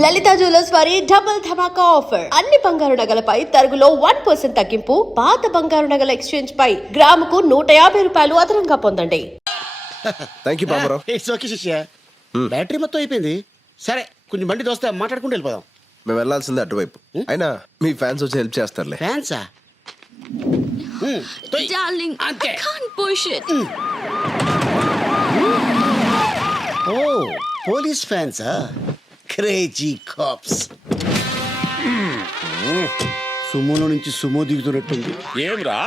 లలిత jewellers వారి double ధమాకా offer. అన్ని బంగారు నగలపై తరుగులో 1% తగ్గింపు. పాత బంగారు నగల ఎక్స్చేంజ్ పై గ్రాముకు 150 రూపాయలు అదనంగా పొందండి. Thank you Baburao. It's okay శిష్య. బ్యాటరీ మొత్తం అయిపోయింది. సరే కొంచెం బండి దోస్తే మాట్లాడుకుంటూ వెళ్ళిపోదాం. మేము వెళ్ళాల్సిందే అటువైపు. అయినా మీ ఫ్యాన్స్ వచ్చి హెల్ప్ చేస్తారులే. ఫ్యాన్సా? Darling, I can't push it. ఓ పోలీస్ ఫ్యాన్సా? Crazy cops. సుమోలో నుంచి సుమో దిగుతున్నట్టుంది. ఏమ్రా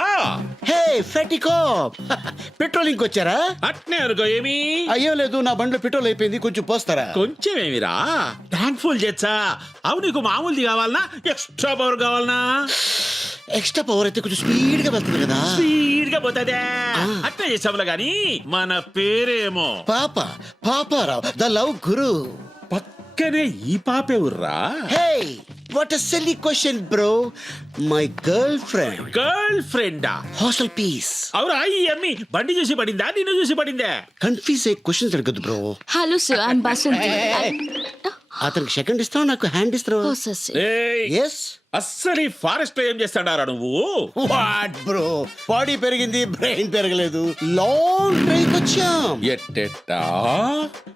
హే ఫెటీ కాప్, పెట్రోలింగ్ వచ్చారా? అట్నే అనుకో. ఏమి అయ్యో లేదు, నా బండిలో పెట్రోల్ అయిపోయింది, కొంచెం పోస్తారా? కొంచెం ఏమిరా, ట్యాంక్ ఫుల్ చేచ్చా. అవు నీకు మామూలుది కావాలనా ఎక్స్ట్రా పవర్ కావాలనా? ఎక్స్ట్రా పవర్ అయితే కొంచెం స్పీడ్ గా వెళ్తుంది కదా. స్పీడ్ గా పోతాదే. అట్నే చేసావులా గాని మన పేరేమో పాపారావు ద లవ్ గురు. పక్కనే ఈ పాపే ఉర్రా. Hey what a silly question bro. My girl friend. Girl ఫ్రెండా? Hostel piece. అవురా ఈ అమ్మి బండి చూసి పడిందా నిన్ను చూసి పడిందా? కన్ఫ్యూజ్ అయ్యే క్వశ్చన్స్ అడగద్దు bro. Hello sir, I'm Basanti. అతనికి సెకండ్ ఇస్తావు, నాకు హ్యాండ్ ఇస్తావు. Oh sir. ఎస్. అస్సలు ఈ ఫారెస్ట్ లో ఏం చేస్తాడారా నువ్వు? వాట్ బ్రో, బాడీ పెరిగింది, బ్రెయిన్ పెరగలేదు. లాంగ్ డ్రైవ్ వచ్చాం. ఎట్టెట్టా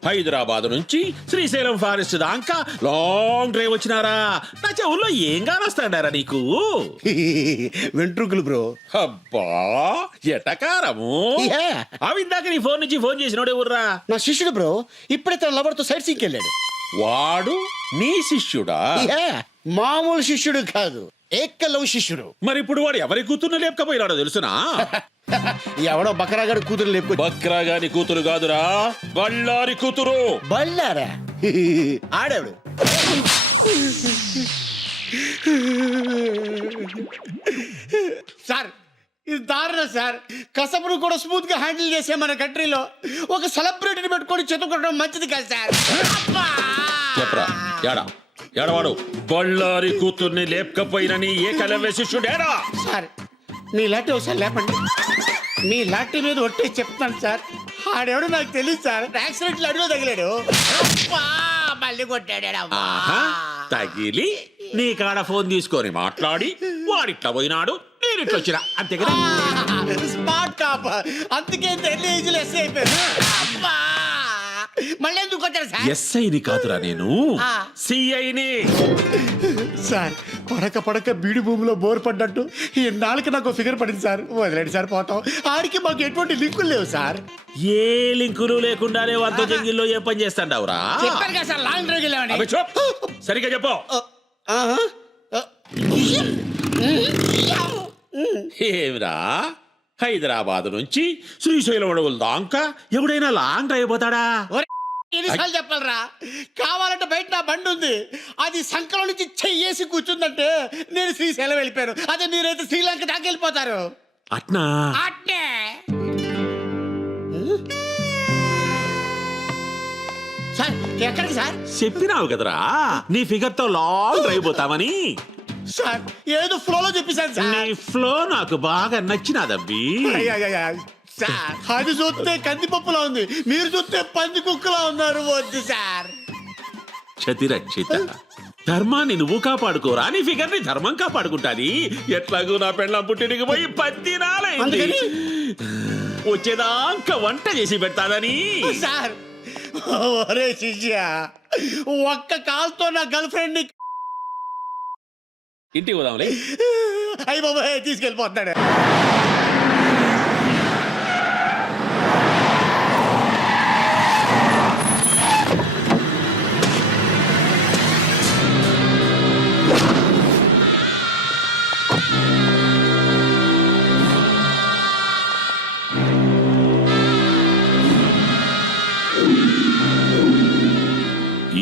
హైదరాబాద్ నుంచి శ్రీశైలం ఫారెస్ట్ దాకా లాంగ్ డ్రైవ్ వచ్చినారా? నా చెవుల్లో ఏం కానొస్తాడారా నీకు? వెంట్రుకలు బ్రో. అబ్బా ఎటకారము. అవిందాక నీ ఫోన్ నుంచి ఫోన్ చేసినోడే ఊర్రా? నా శిష్యుడు బ్రో, ఇప్పుడే తన లవర్ తో సైట్ సీకి వెళ్ళాడు. వాడు నీ శిష్యుడా? మామూలు శిష్యుడు కాదు, ఏకలవ్ శిష్యుడు. మరి ఇప్పుడు వాడు ఎవరి కూతుర్ని లేపకపోయినాడో తెలుసునా? ఎవడో బకరాగాడు కూతురు లేపుకో. బక్రా గాని కూతురు కాదురా, బళ్ళారి కూతురు. బళ్ళారా? ఆడాడు. సార్ ఇది దారుణం సార్. కసపును కూడా స్మూత్ గా హ్యాండిల్ చేసే మన కంట్రీలో ఒక సెలబ్రిటీని పెట్టుకొని చెతుకోవడం మంచిది కాదు సార్. చెప్పరా యాడా ఏడవాడు? బళ్ళారి కూతుర్ని లేపకపోయిన నీ ఏకలవ్య శిష్యుడేరా? సార్ మీ లాంటి ఒకసారి లేపండి. మీ లాంటి మీద ఒట్టే చెప్తాను సార్. ఆడెవడో నాకు తెలియదు సార్. యాక్సిడెంట్ అడిలో తగిలాడు, మళ్ళీ కొట్టాడు. తగిలి నీ కాడ ఫోన్ తీసుకొని మాట్లాడి వాడిట్లా పోయినాడు, నేను ఇట్లా వచ్చినా, అంతే కదా? Smart cop. అందుకే ఎన్ని ఏజ్లు ఎస్ అయిపోయారు. మళ్ళీ ఎందుకు వచ్చారు సార్? ఎస్ఐని కాదురా నేను, సిఐని. సార్ పడక బీడి భూమిలో బోర్ పడ్డట్టు ఈ నాలుగు నాకు ఫిగర్ పడింది సార్. వదిలేండి సార్, పోతాం. ఆడికి మాకు ఎటువంటి లింకులు లేవు సార్. ఏ లింకులు లేకుండానే వంద జంగిల్లో ఏ పని చేస్తాండావురా? చెప్పారు కదా సార్, లాంగ్ డ్రైవ్ వెళ్ళామని. అబ్బే చూప్, సరిగ్గా చెప్పు. ఏమిరా, హైదరాబాద్ నుంచి శ్రీశైలం అడవుల దాకా ఎవడైనా లాంగ్ డ్రైవ్ పోతాడా? ఎన్నిసార్లు చెప్పాలరా? కావాలంటే బయట నా బండి ఉంది, అది సంకలం నుంచి చెయ్యేసి కూర్చుందంటే నేను శ్రీశైలం వెళ్ళిపోయాను. అదే మీరైతే శ్రీలంక దాకా వెళ్ళిపోతారు. అట్నా? అట్నే. సార్ ఎక్కడికి సార్? చెప్పినావు కదరా నీ ఫిగర్ తో లాంగ్ డ్రైవ్ పోతామని. సార్ ఏదో ఫ్లోలో చెప్పేశాను సార్. నీ ఫ్లో నాకు బాగా నచ్చినాదబ్బి. సార్ అది చూస్తే కందిపప్పులా ఉంది, మీరు చూస్తే పంది కుక్కలా ఉన్నారు. వద్దు సార్. క్షతిరక్షిత, ధర్మాన్ని నువ్వు కాపాడుకోరా, నీ ఫిగర్ ని ధర్మం కాపాడుకుంటాది. ఎట్లాగూ నా పెళ్ళం పుట్టినకి పోయి 10 దినాలైంది. వచ్చేదాకా వంట చేసి పెడతాదని. సార్ ఒరే శిష్య, ఒక్క కాల్తో నా గర్ల్ ఫ్రెండ్ ని ఇంటికి పోదాంలే. అయ్యి బాబాయ్ తీసుకెళ్ళిపోతున్నాడు.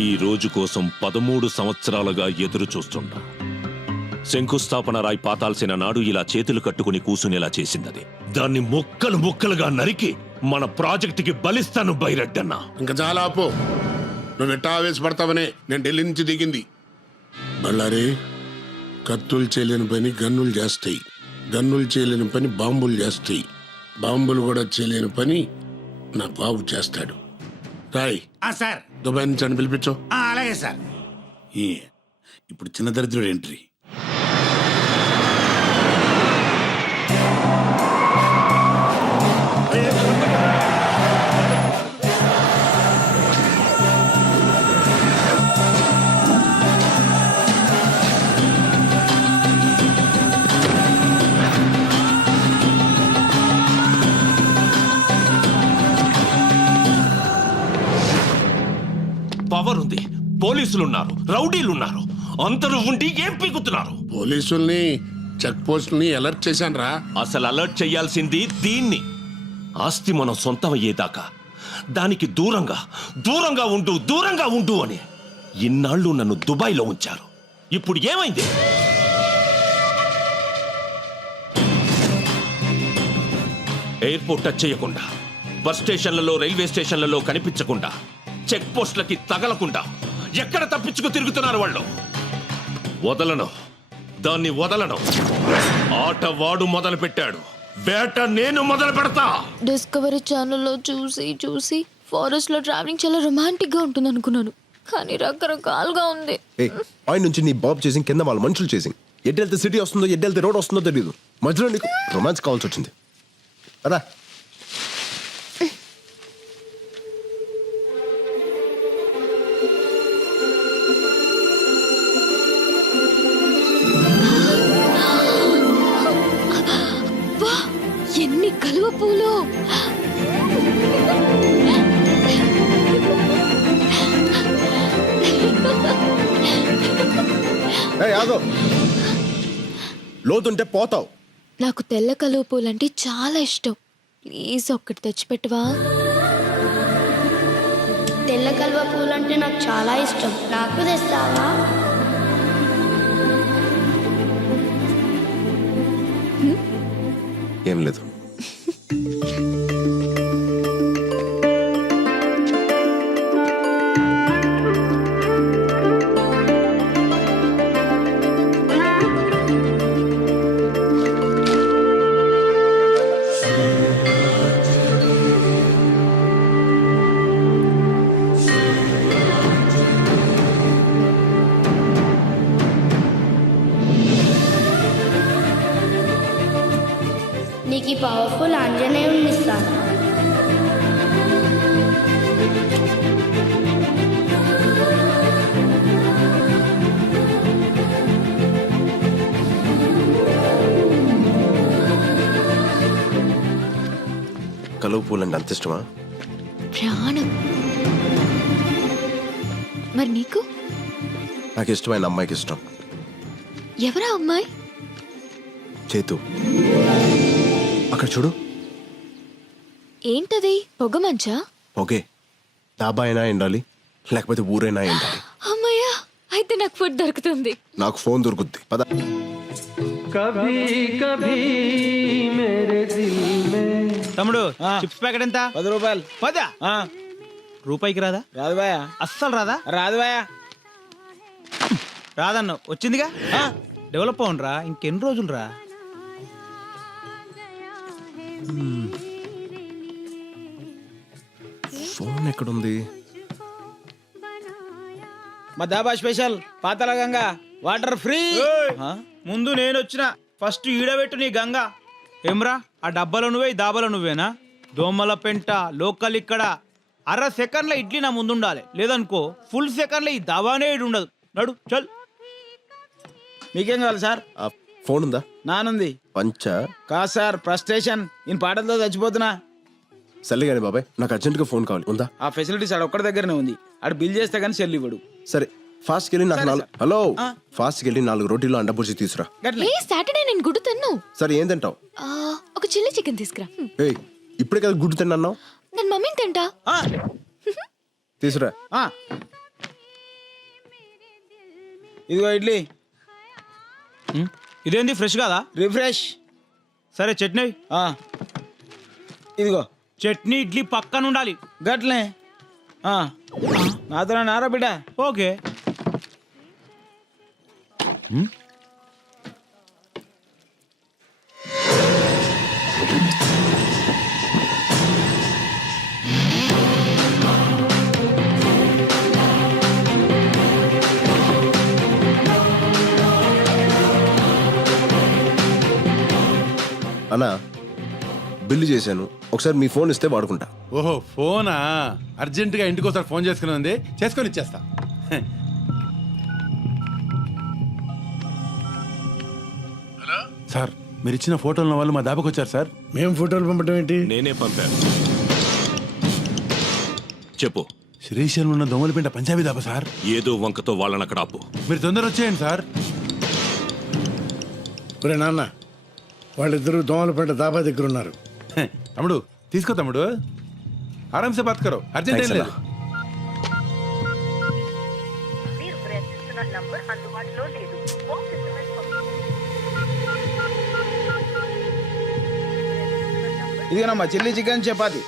ఈ రోజు కోసం 13 సంవత్సరాలుగా ఎదురు చూస్తున్నా. శంకుస్థాపన రాయి పాతాల్సిన నాడు ఇలా చేతులు కట్టుకుని కూసునేలా చేసిందది. దాన్ని ముక్కలు ముక్కలుగా నరికి మన ప్రాజెక్టుకి బలిస్తాను బైరెడ్డన్నా. ఇంకా చాలా ఆపో. నువ్వు ఎట్టా ఆవేశపడతావనే నేను ఢిల్లీ నుంచి దిగింది. బళ్ళారే, కత్తులు చేయలేని పని గన్నులు చేస్తాయి, గన్నులు చేయలేని పని బాంబులు చేస్తాయి, బాంబులు కూడా చేయలేని పని నా బాబు చేస్తాడు. రాయ్ సార్ దుబాయ్ నుంచి అని పిలిపించు. అలాగే సార్. ఇప్పుడు చిన్న దరిద్రుడు ఎంట్రీ. పవర్ ఉంది, పోలీసులున్నారు, రౌడీలున్నారు, అందరూ ఉండి ఏం పీకుతున్నారు? పోలీసుల్ని చెక్ పోస్టుల్ని అలర్ట్ చేశాను రా. అసలు అలర్ట్ చేయాల్సింది దీన్ని. ఆస్తి మనం సొంతమయ్యేదాకా దానికి దూరంగా దూరంగా ఉండు అని ఇన్నాళ్ళు నన్ను దుబాయ్లో ఉంచారు. ఇప్పుడు ఏమైంది? ఎయిర్పోర్ట్ టచ్ చేయకుండా, బస్ స్టేషన్లలో, రైల్వే స్టేషన్లలో కనిపించకుండా, చెక్ పోస్టులకి తగలకుండా ఎక్కడ తప్పించుకు తిరుగుతున్నారు వాళ్ళు? దాన్ని వదలను. ఆట వాడు మొదలు పెట్టాడు, వేట నేను మొదలు పెడతా. డిస్కవరీ ఛానల్లో చూసి ఫారెస్ట్ లో ట్రావెలింగ్ చాలా రొమాంటిక్ గా ఉంటుంది అనుకున్నాను, కానీ రకరకాలుగా ఉంది. పై నుంచి నీ బాబు చేసి కింద వాళ్ళ మనుషులు చేసి ఎడ్డు వెళ్తే సిటీ వస్తుందో ఎడ్డు వెళ్తే రోడ్ వస్తుందో తెలియదు. మధ్యలో నీకు రొమాన్స్ కావాల్సి వచ్చింది అదా? ఎన్ని కలువ పూలు! ఆగో, లోతుంటే పోతావు. నాకు తెల్ల కలువ పూలు అంటే చాలా ఇష్టం. ప్లీజ్ ఒక్కటి తెచ్చిపెట్టవా? తెల్ల కలువ పూలు అంటే నాకు చాలా ఇష్టం, నాకు తెస్తావా? ఏం లేదు. నీకు ఈ పవర్ఫుల్ ఆంజనేయుని ఇస్తాను. కలువ పూలు అంటే అంత ఇష్టమా? ప్రాణం. మరి నీకు? నాకు ఇష్టమైన అమ్మాయికి ఇష్టం. ఎవరా అమ్మాయి? చేతు, అక్కడ చూడు. ఏంటది? పొగ మంచా? ఓకే, డాబా అయినా ఎండాలి, లేకపోతే ఊరైనా ఎండాలి. అమ్మయ్యా, అయితే నాకు ఫుడ్ దొరుకుతుంది. నాకు ఫోన్ దొరుకుద్ది. పద. తమ్ముడు, చిప్స్ ప్యాకెట్ ఎంత? 10 రూపాయలు. 10? రూపాయికి రాదా? రాదు బాయా. అస్సలు రాదా? రాదు బాయా. రాదన్ను వచ్చిందిగా. డెవలప్ అవునరా, ఇంకెన్ని రోజులు రా. ఫోన్ ఎక్కడుంది? మా dhaba special Patala Ganga water free. ముందు నేను వచ్చిన ఫస్ట్ ఈడబెట్టు నీ గంగా. ఏమ్రా, ఆ డబ్బాలో నువ్వే, ఈ దాబాలో నువ్వేనా? దోమల పెంట లోకల్ ఇక్కడ. అర సెకండ్ల ఇడ్లీ నా ముందు ఉండాలి, లేదనుకో ఫుల్ సెకండ్ల ఈ దాబానే ఇటు ఉండదు. నడు చల్. మీకేం కావాలి సార్? ఫోన్ ఉందా? నానుంది. పంచ కాదు సార్, ఫ్రస్ట్రేషన్. నేను పాటలతో చచ్చిపోతున్నా. సర్లే కానీ బాబాయ్, నాకు అర్జెంట్గా ఫోన్ కావాలి. ఉందా? ఆ ఫెసిలిటీస్ ఆడ ఒక్కడి దగ్గరనే ఉంది. ఆడ బిల్ చేస్తే కానీ సెల్ ఇవ్వడు. సరే, ఫాస్ట్ వెళ్ళి నాకు 4 హలో ఫాస్ట్ వెళ్ళి 4 రోటీలు అండబుర్జీ తీసురా. ఏ సాటర్డే నేను గుడ్డు తిన్ను. సరే, ఏం తింటావు? ఒక చిల్లీ చికెన్ తీసుకురా. ఏయ్, ఇప్పుడే కదా గుడ్డు తిన్నావు. నేను మమ్మీని తింటా. తీసురా. ఇదిగో ఇడ్లీ. ఇదేంది ఫ్రెష్ కాదా? రిఫ్రెష్. సరే చట్నీ. ఇదిగో చట్నీ ఇడ్లీ పక్కన ఉండాలి. గట్లే. నాతో నారా బిడ్డ. ఓకే. అన్నా బిల్లు చేశాను, ఒకసారి మీ ఫోన్ ఇస్తే వాడుకుంటా. ఓహో ఫోనా? అర్జెంటుగా ఇంటికి ఒకసారి ఫోన్ చేసుకుని ఉంది, చేసుకొని ఇచ్చేస్తా. సార్ మీరు ఇచ్చిన ఫోటోలు ఉన్న వాళ్ళు మా దాబాకి వచ్చారు సార్. మేము ఫోటోలు పంపడం ఏంటి? నేనే పంపాను. చెప్పు. శ్రీశైలం ఉన్న దొంగలపేట పంజాబీ దాబా సార్. ఏదో వంకతో వాళ్ళని అక్కడ ఆపు. మీరు తొందర వచ్చేయండి సార్. ఒరే నాన్న, వాళ్ళిద్దరూ దోమలపేట దాబా దగ్గర ఉన్నారు. తమ్ముడు తీసుకో తమ్ముడు, ఆరామ్సే బాత్ కరో, అర్జెంట్ ఏం Thanks, లేదు. ఇదిగోనమ్మా chilli chicken chapati.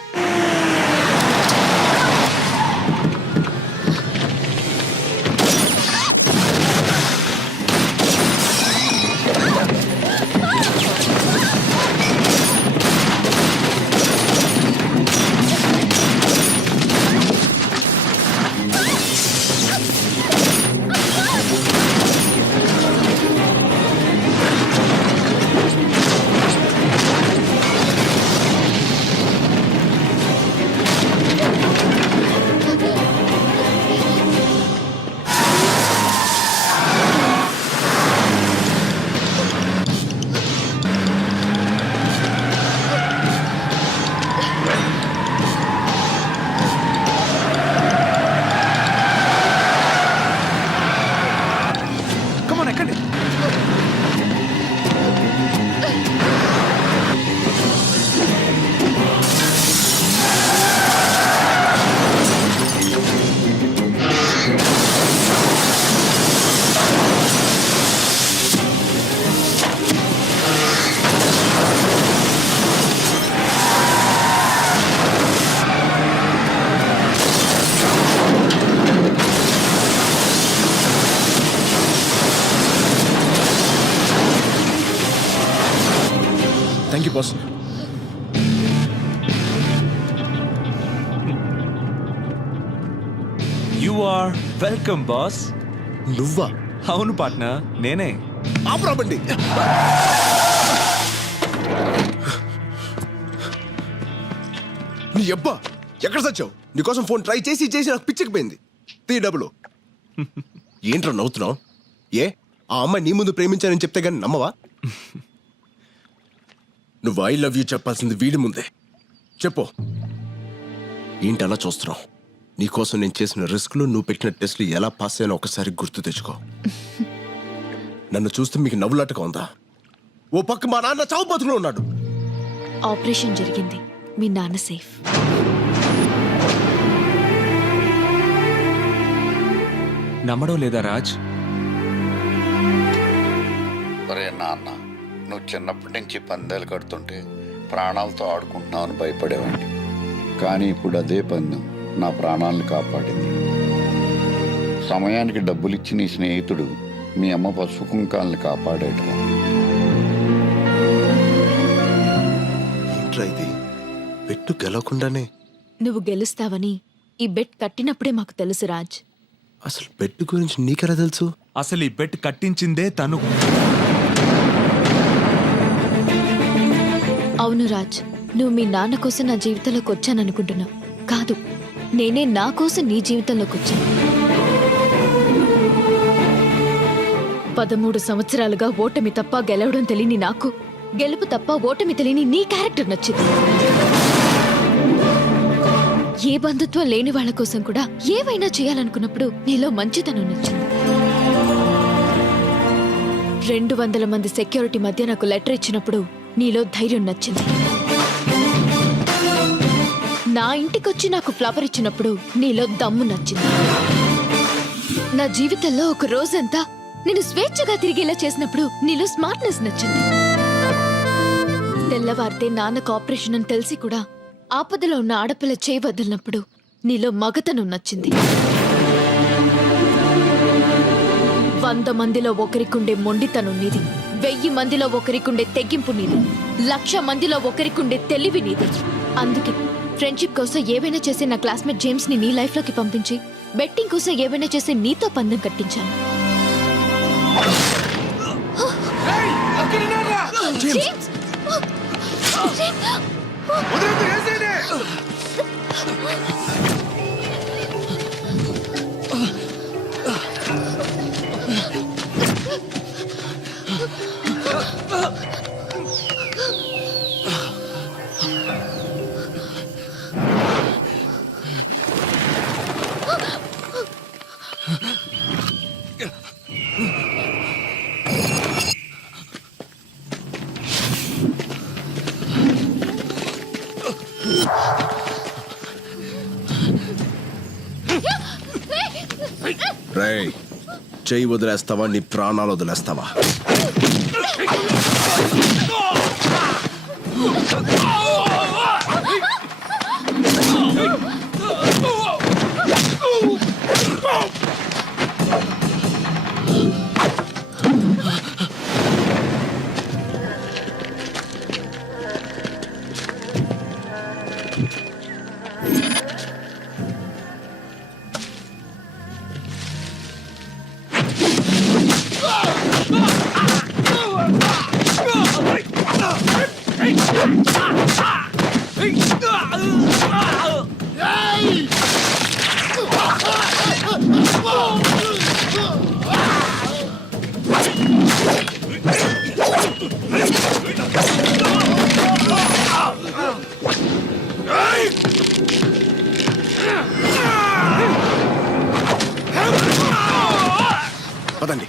Thank you boss. You are welcome boss. నువ్వా? అవును పార్ట్నర్, నేనే. ఆపరాబండి. నీ అబ్బా ఎక్కడ సచ్చావు? నీకోసం ఫోన్ ట్రై చేసి చేసి నాకు పిచ్చికిపోయింది. తీ డబ్బులు. ఏంట్రా నవ్వుతున్నావు? ఏ ఆ అమ్మాయి నీ ముందు ప్రేమించానని చెప్తే గానీ నమ్మవా? నువ్వు ఐ లవ్ యూ చెప్పాల్సింది వీడి ముందే. చెప్పు. ఏంటి అలా చూస్తున్నావు? నీకోసం నేను చేసిన రిస్క్లు, నువ్వు పెట్టిన టెస్ట్లు ఎలా పాస్ అయ్యానో ఒకసారి గుర్తు తెచ్చుకో. నన్ను చూస్తే మీకు నవ్వులాటగా ఉందా? ఓ పక్క మా నాన్న చావు బతుకులో ఉన్నాడు. ఆపరేషన్ జరిగింది, మీ నాన్న సేఫ్. నమ్మడం లేదా రాజ్? ఒరే నాన్న, నువ్వు చిన్నప్పటి నుంచి పందాలు కడుతుంటే ప్రాణాలతో ఆడుకుంటున్నావని భయపడేవాడిని. కానీ ఇప్పుడు అదే పందెం నా ప్రాణాలను కాపాడింది. సమయానికి డబ్బులిచ్చి నీ స్నేహితుడు మీ అమ్మ పసుపు కుంకాలను కాపాడేటరా. ఏంట్రా ఇది? పెట్టు గెలవకుండానే. నువ్వు గెలుస్తావని ఈ బెట్ కట్టినప్పుడే మాకు తెలుసు రాజ్. అసలు పెట్టు గురించి నీకెలా తెలుసు? అసలు ఈ బెట్ కట్టించిందే తను. అవును రాజ్, నువ్వు మీ నాన్న కోసం నా జీవితంలోకి వచ్చాననుకుంటున్నావు. కాదు, నేనే నా కోసం నీ జీవితంలోకి వచ్చాను. 13 సంవత్సరాలుగా ఓటమి తప్ప గెలవడం తెలియని నాకు, గెలుపు తప్ప ఓటమి తెలియని నీ క్యారెక్టర్ నచ్చింది. ఏ బంధుత్వం లేని వాళ్ళ కోసం కూడా ఏవైనా చేయాలనుకున్నప్పుడు నీలో మంచితనం నచ్చింది. 200 మంది సెక్యూరిటీ మధ్య నాకు లెటర్ ఇచ్చినప్పుడు నీలో ధైర్యం నచ్చింది. నా ఇంటికొచ్చి నాకు ఫ్లవర్ ఇచ్చినప్పుడు నీలో దమ్ము నచ్చింది. నా జీవితంలో ఒక రోజంతా నేను స్వేచ్ఛగా తిరిగేలా చేసినప్పుడు నీలో స్మార్ట్నెస్ నచ్చింది. తెల్లవారితే నాన్నకు ఆపరేషన్ అని తెలిసి కూడా ఆపదలో ఉన్న ఆడపిల్ల చేయి వదిలినప్పుడు నీలో మగతనం నచ్చింది. 100 మందిలో ఒకరికుండే మొండితనం నీది, 1000 మందిలో ఒకరికుండే తెగింపు నీది, 1,00,000 మందిలో ఒకరికుండే తెలివి నీది. అందుకే ఫ్రెండ్షిప్ కోసం ఏవైనా చేసే నా క్లాస్మేట్ జేమ్స్ ని నీ లైఫ్ లోకి పంపించి, బెట్టింగ్ కోసం ఏవైనా చేసే నీతో పందెం కట్టించాను. జేమ్స్! రేయ్, చెయ్యి వదిలేస్తావా? నీ ప్రాణాలు వదిలేస్తావా? పదండి.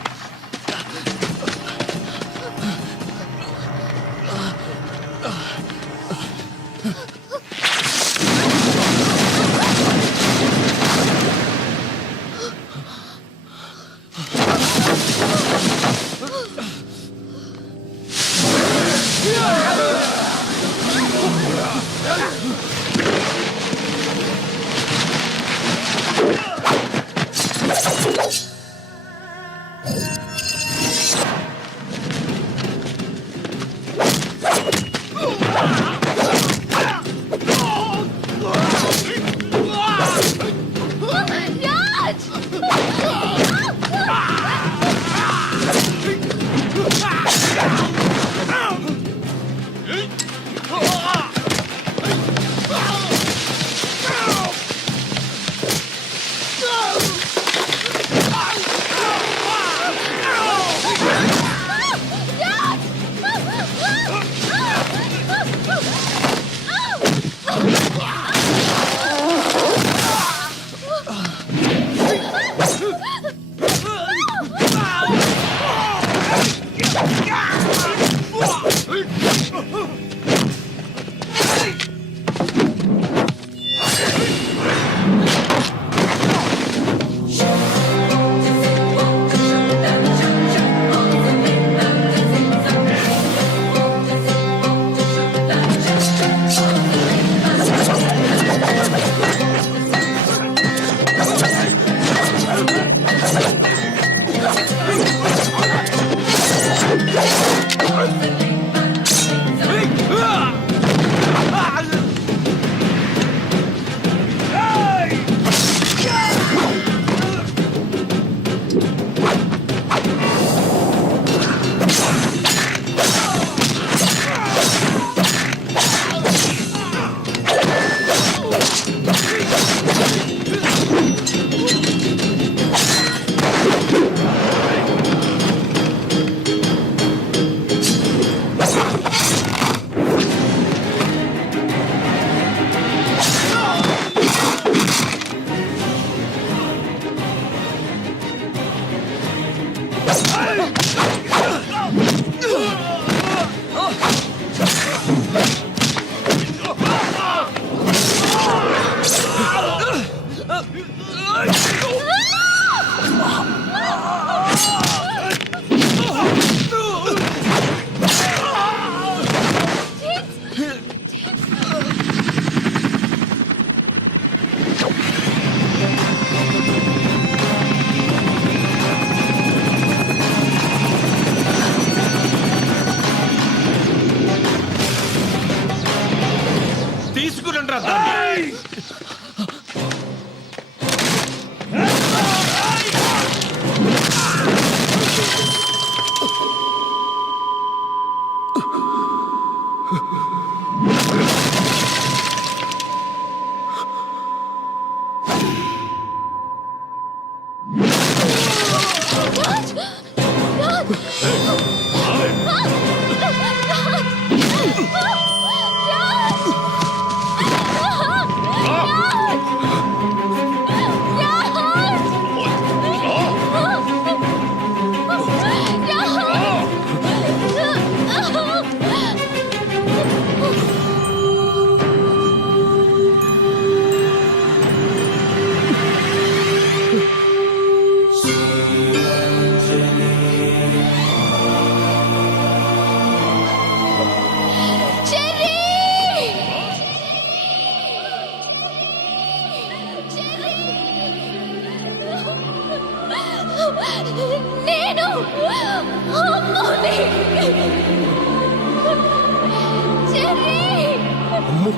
అమ్ము